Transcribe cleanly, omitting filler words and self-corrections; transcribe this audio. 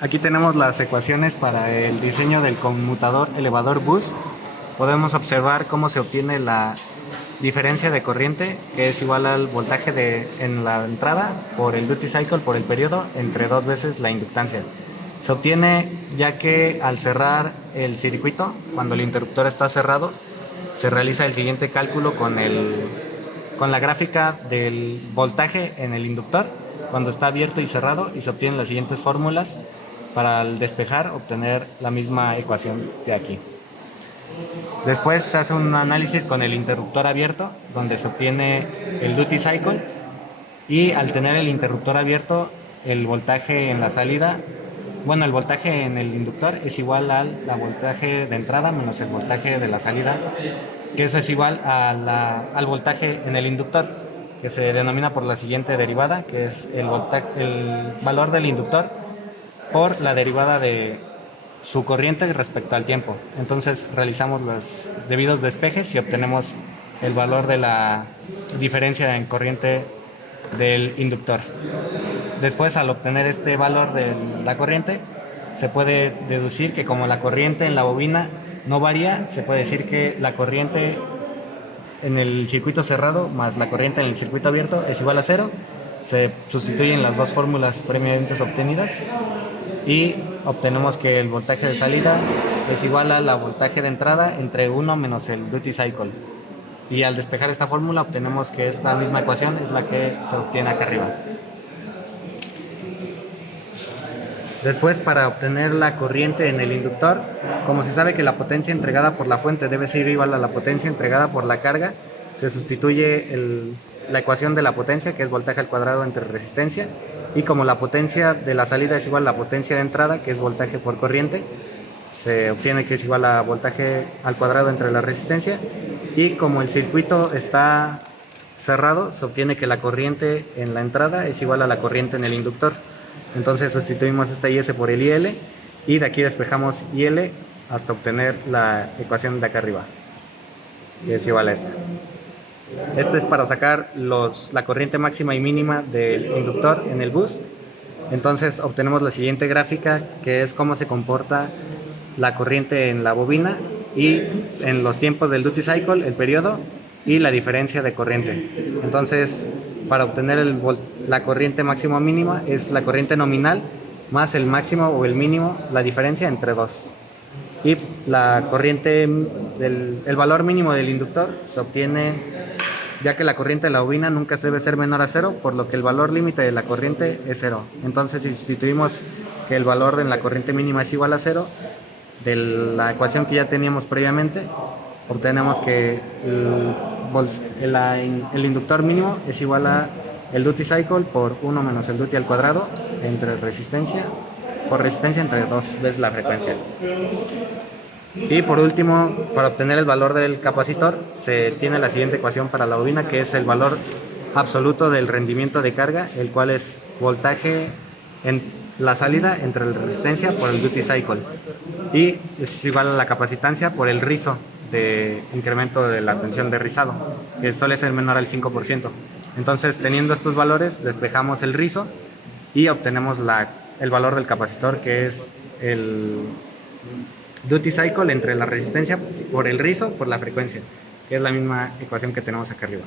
Aquí tenemos las ecuaciones para el diseño del conmutador elevador boost. Podemos observar cómo se obtiene la diferencia de corriente, que es igual al voltaje en la entrada por el duty cycle por el periodo entre 2 veces la inductancia. Se obtiene ya que al cerrar el circuito, cuando el interruptor está cerrado, se realiza el siguiente cálculo con la gráfica del voltaje en el inductor cuando está abierto y cerrado, y se obtienen las siguientes fórmulas para al despejar obtener la misma ecuación de aquí. Después se hace un análisis con el interruptor abierto, donde se obtiene el duty cycle, y al tener el interruptor abierto, el voltaje en la salida, el voltaje en el inductor es igual al voltaje de entrada menos el voltaje de la salida, que eso es igual al voltaje en el inductor, que se denomina por la siguiente derivada, que es el valor del inductor por la derivada de su corriente respecto al tiempo. Entonces realizamos los debidos despejes y obtenemos el valor de la diferencia en corriente del inductor. Después, al obtener este valor de la corriente, se puede deducir que como la corriente en la bobina no varía, se puede decir que la corriente en el circuito cerrado más la corriente en el circuito abierto es igual a 0. Se sustituyen las dos fórmulas previamente obtenidas y obtenemos que el voltaje de salida es igual a la voltaje de entrada entre 1 menos el duty cycle. Y al despejar esta fórmula obtenemos que esta misma ecuación es la que se obtiene acá arriba. Después, para obtener la corriente en el inductor, como se sabe que la potencia entregada por la fuente debe ser igual a la potencia entregada por la carga, se sustituye la ecuación de la potencia, que es voltaje al cuadrado entre resistencia, y como la potencia de la salida es igual a la potencia de entrada, que es voltaje por corriente, se obtiene que es igual a voltaje al cuadrado entre la resistencia, y como el circuito está cerrado, se obtiene que la corriente en la entrada es igual a la corriente en el inductor. Entonces sustituimos esta IS por el IL y de aquí despejamos IL hasta obtener la ecuación de acá arriba, que es igual a esta. Esto es para sacar la corriente máxima y mínima del inductor en el boost. Entonces obtenemos la siguiente gráfica, que es cómo se comporta la corriente en la bobina y en los tiempos del duty cycle, el periodo y la diferencia de corriente. Entonces, para obtener la corriente máxima o mínima es la corriente nominal más el máximo o el mínimo, la diferencia entre dos. Y la corriente el valor mínimo del inductor se obtiene ya que la corriente de la bobina nunca debe ser menor a 0, por lo que el valor límite de la corriente es 0. Entonces, si sustituimos que el valor de la corriente mínima es igual a 0, de la ecuación que ya teníamos previamente, obtenemos que el inductor mínimo es igual a el duty cycle por 1 menos el duty al cuadrado entre resistencia por resistencia entre 2 veces la frecuencia. Y por último, para obtener el valor del capacitor, se tiene la siguiente ecuación para la bobina, que es el valor absoluto del rendimiento de carga, el cual es voltaje en la salida entre la resistencia por el duty cycle, y es igual a la capacitancia por el rizo de incremento de la tensión de rizado, que suele ser menor al 5%. Entonces, teniendo estos valores, despejamos el rizo y obtenemos el valor del capacitor, que es el duty cycle entre la resistencia por el rizo por la frecuencia, que es la misma ecuación que tenemos acá arriba.